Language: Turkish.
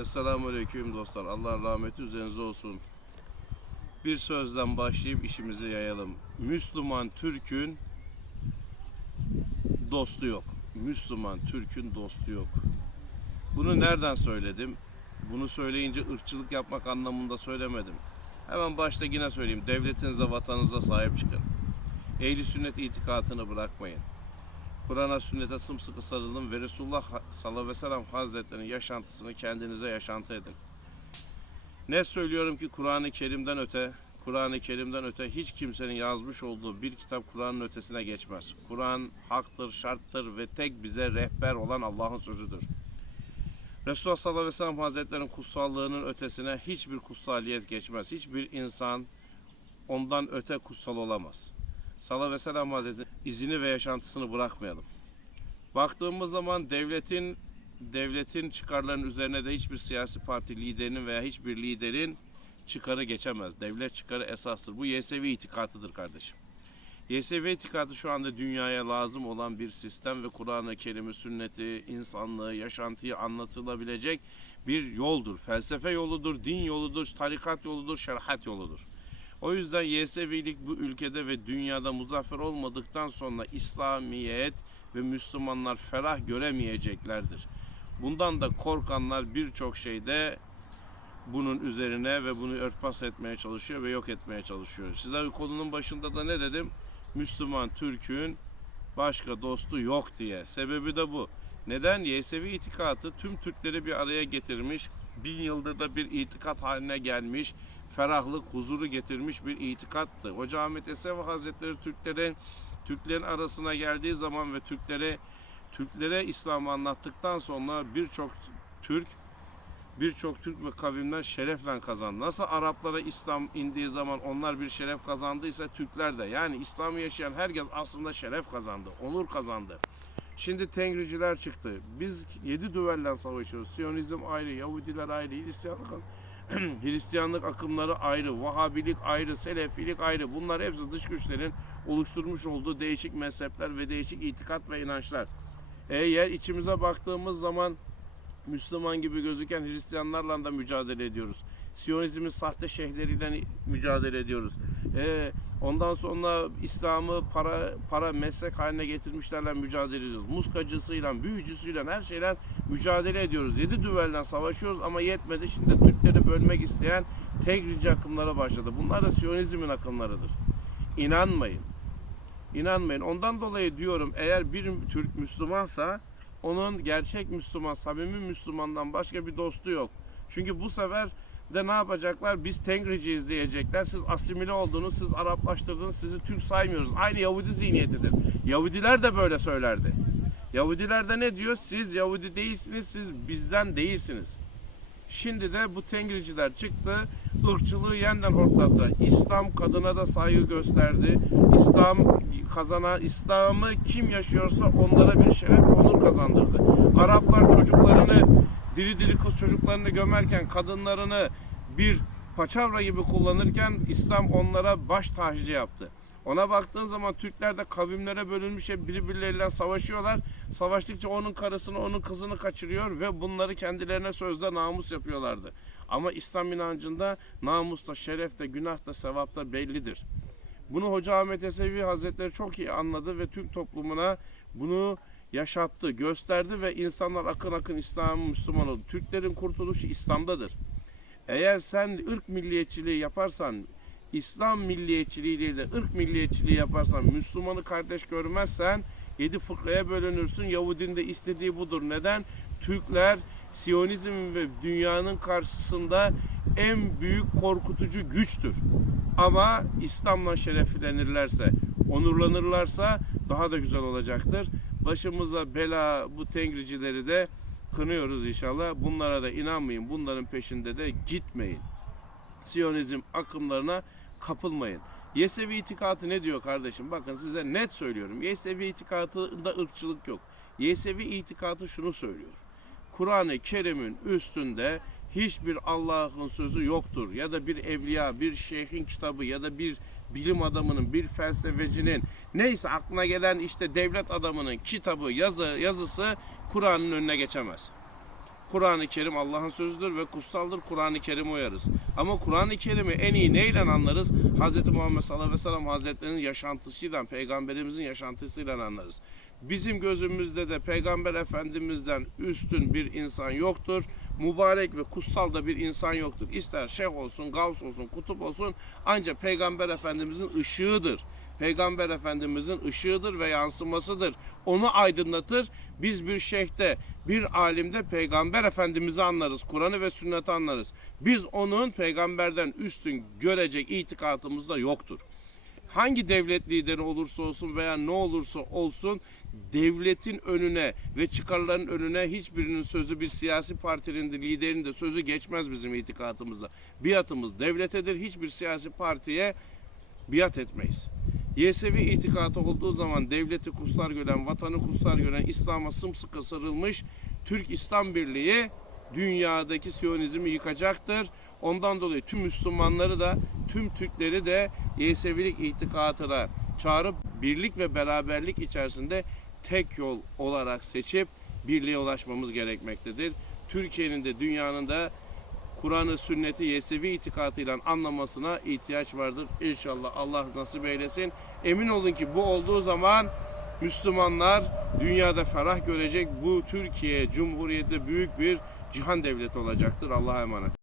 Esselamu Aleyküm dostlar. Allah'ın rahmeti üzerinize olsun. Bir sözden başlayıp işimizi yayalım. Müslüman Türk'ün dostu yok. Müslüman Türk'ün dostu yok. Bunu nereden söyledim? Bunu söyleyince ırkçılık yapmak anlamında söylemedim. Hemen başta yine söyleyeyim. Devletinize, vatanınıza sahip çıkın. Ehli sünnet itikatını bırakmayın. Kur'an'a sünnete sımsıkı sarılın ve Resulullah sallallahu aleyhi ve sellem hazretlerinin yaşantısını kendinize yaşantı edin. Ne söylüyorum ki Kur'an-ı Kerim'den öte, Kur'an-ı Kerim'den öte hiç kimsenin yazmış olduğu bir kitap Kur'an'ın ötesine geçmez. Kur'an haktır, şarttır ve tek bize rehber olan Allah'ın sözüdür. Resulullah sallallahu aleyhi ve sellem hazretlerinin kutsallığının ötesine hiçbir kutsaliyet geçmez. Hiçbir insan ondan öte kutsal olamaz. Sallallahu aleyhi ve sellem hazretleri izini ve yaşantısını bırakmayalım. Baktığımız zaman devletin devletin çıkarlarının üzerine de hiçbir siyasi parti liderinin veya hiçbir liderin çıkarı geçemez. Devlet çıkarı esastır. Bu YSV itikatıdır kardeşim. YSV itikatı şu anda dünyaya lazım olan bir sistem ve Kur'an-ı Kerim'i, sünneti, insanlığı, yaşantıyı anlatılabilecek bir yoldur. Felsefe yoludur, din yoludur, tarikat yoludur, şeriat yoludur. O yüzden YSV'lik bu ülkede ve dünyada muzaffer olmadıktan sonra İslamiyet ve Müslümanlar ferah göremeyeceklerdir. Bundan da korkanlar birçok şeyde bunun üzerine ve bunu örtbas etmeye çalışıyor ve yok etmeye çalışıyor. Size konunun başında da ne dedim? Müslüman Türk'ün başka dostu yok diye. Sebebi de bu. Neden? Yesevi itikatı tüm Türkleri bir araya getirmiş. Bin yıldır da bir itikat haline gelmiş. Ferahlık, huzuru getirmiş bir itikattı. Hoca Ahmet Yesevi Hazretleri Türklerin Türklerin arasına geldiği zaman ve Türklere Türklere İslam'ı anlattıktan sonra birçok Türk birçok Türk ve kavimler şerefle kazandı. Nasıl Araplara İslam indiği zaman onlar bir şeref kazandıysa Türkler de yani İslam'ı yaşayan herkes aslında şeref kazandı, onur kazandı. Şimdi Tengriciler çıktı. Biz yedi düvelle savaşıyoruz. Siyonizm ayrı, Yahudiler ayrı, Hristiyanlık, Hristiyanlık akımları ayrı, Vahabilik ayrı, Selefilik ayrı. Bunlar hepsi dış güçlerin oluşturmuş olduğu değişik mezhepler ve değişik itikat ve inançlar. Eğer içimize baktığımız zaman Müslüman gibi gözüken Hristiyanlarla da mücadele ediyoruz. Siyonizmin sahte şeyhleriyle mücadele ediyoruz. Ee, ondan sonra İslam'ı para para meslek haline getirmişlerle mücadele ediyoruz. Muskacısıyla, büyücüsüyle her şeyle mücadele ediyoruz. Yedi düvelden savaşıyoruz ama yetmedi. Şimdi Türkleri bölmek isteyen tegrici akımlara başladı. Bunlar da Siyonizmin akımlarıdır. İnanmayın. İnanmayın. Ondan dolayı diyorum eğer bir Türk Müslümansa onun gerçek Müslüman, samimi Müslümandan başka bir dostu yok. Çünkü bu sefer de ne yapacaklar? Biz Tengriciyiz diyecekler. Siz asimile oldunuz, siz Araplaştırdınız, sizi Türk saymıyoruz. Aynı Yahudi zihniyetidir. Yahudiler de böyle söylerdi. Yahudiler de ne diyor? Siz Yahudi değilsiniz, siz bizden değilsiniz. Şimdi de bu Tengriciler çıktı, ırkçılığı yeniden hortladılar. İslam kadına da saygı gösterdi. İslam kazanan, İslam'ı kim yaşıyorsa onlara bir şeref onur kazandırdı. Araplar çocuklarını, diri diri kız çocuklarını gömerken, kadınlarını bir paçavra gibi kullanırken İslam onlara baş tacı yaptı. Ona baktığın zaman Türkler de kavimlere bölünmüş hep birbirleriyle savaşıyorlar. Savaştıkça onun karısını, onun kızını kaçırıyor ve bunları kendilerine sözde namus yapıyorlardı. Ama İslam inancında namus da, şeref de, günah da, sevap da bellidir. Bunu Hoca Ahmet Yesevi Hazretleri çok iyi anladı ve Türk toplumuna bunu yaşattı, gösterdi ve insanlar akın akın İslam'ı Müslüman oldu. Türklerin kurtuluşu İslam'dadır. Eğer sen ırk milliyetçiliği yaparsan, İslam milliyetçiliğiyle de ırk milliyetçiliği yaparsan, Müslümanı kardeş görmezsen yedi fıkraya bölünürsün. Yahudinin de istediği budur. Neden? Türkler Siyonizm ve dünyanın karşısında en büyük korkutucu güçtür. Ama İslam'la şereflenirlerse, onurlanırlarsa daha da güzel olacaktır. Başımıza bela bu tengricileri de kınıyoruz inşallah. Bunlara da inanmayın. Bunların peşinde de gitmeyin. Siyonizm akımlarına kapılmayın. Yesevi itikatı ne diyor kardeşim? Bakın size net söylüyorum. Yesevi itikatında ırkçılık yok. Yesevi itikatı şunu söylüyor. Kur'an-ı Kerim'in üstünde hiçbir Allah'ın sözü yoktur. Ya da bir evliya, bir şeyhin kitabı ya da bir bilim adamının, bir felsefecinin neyse aklına gelen işte devlet adamının kitabı, yazı, yazısı Kur'an'ın önüne geçemez. Kur'an-ı Kerim Allah'ın sözüdür ve kutsaldır. Kur'an-ı Kerim'e uyarız. Ama Kur'an-ı Kerim'i en iyi neyle anlarız? Hz. Muhammed sallallahu aleyhi ve sellem hazretlerinin yaşantısıyla, peygamberimizin yaşantısıyla anlarız. Bizim gözümüzde de peygamber efendimizden üstün bir insan yoktur. Mübarek ve kutsal da bir insan yoktur. İster şeyh olsun, gavs olsun, kutup olsun ancak peygamber efendimizin ışığıdır. Peygamber Efendimizin ışığıdır ve yansımasıdır. Onu aydınlatır. Biz bir şeyhte, bir alimde Peygamber Efendimiz'i anlarız. Kur'an'ı ve sünneti anlarız. Biz onun peygamberden üstün görecek itikadımız da yoktur. Hangi devlet lideri olursa olsun veya ne olursa olsun devletin önüne ve çıkarların önüne hiçbirinin sözü bir siyasi partinin de liderinin de sözü geçmez bizim itikadımızda. Biatımız devletedir. Hiçbir siyasi partiye biat etmeyiz. Yesevi itikatı olduğu zaman devleti kutsal gören, vatanı kutsal gören, İslam'a sımsıkı sarılmış Türk İslam Birliği dünyadaki Siyonizmi yıkacaktır. Ondan dolayı tüm Müslümanları da, tüm Türkleri de Yesevilik itikatına çağırıp birlik ve beraberlik içerisinde tek yol olarak seçip birliğe ulaşmamız gerekmektedir. Türkiye'nin de dünyanın da Kur'an'ı, sünneti, Yesevi itikatıyla anlamasına ihtiyaç vardır. İnşallah Allah nasip eylesin. Emin olun ki bu olduğu zaman Müslümanlar dünyada ferah görecek. Bu Türkiye Cumhuriyeti büyük bir cihan devleti olacaktır. Allah'a emanet.